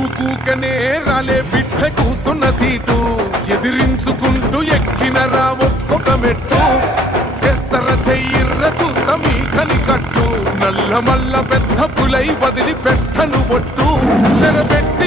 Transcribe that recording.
ఊకూకనే రాలే బిడ్డ కూసున్న సీటు ఎదిరించుకుంటూ ఎక్కినరా ఒక్కొక్క మెట్టు చేస్తర చెయ్యిర్ర చూస్తా మీ కనికట్టు నల్ల మల్ల పెద్ద పులై వదిలి పెట్టను ఒట్టు చెరబెట్టి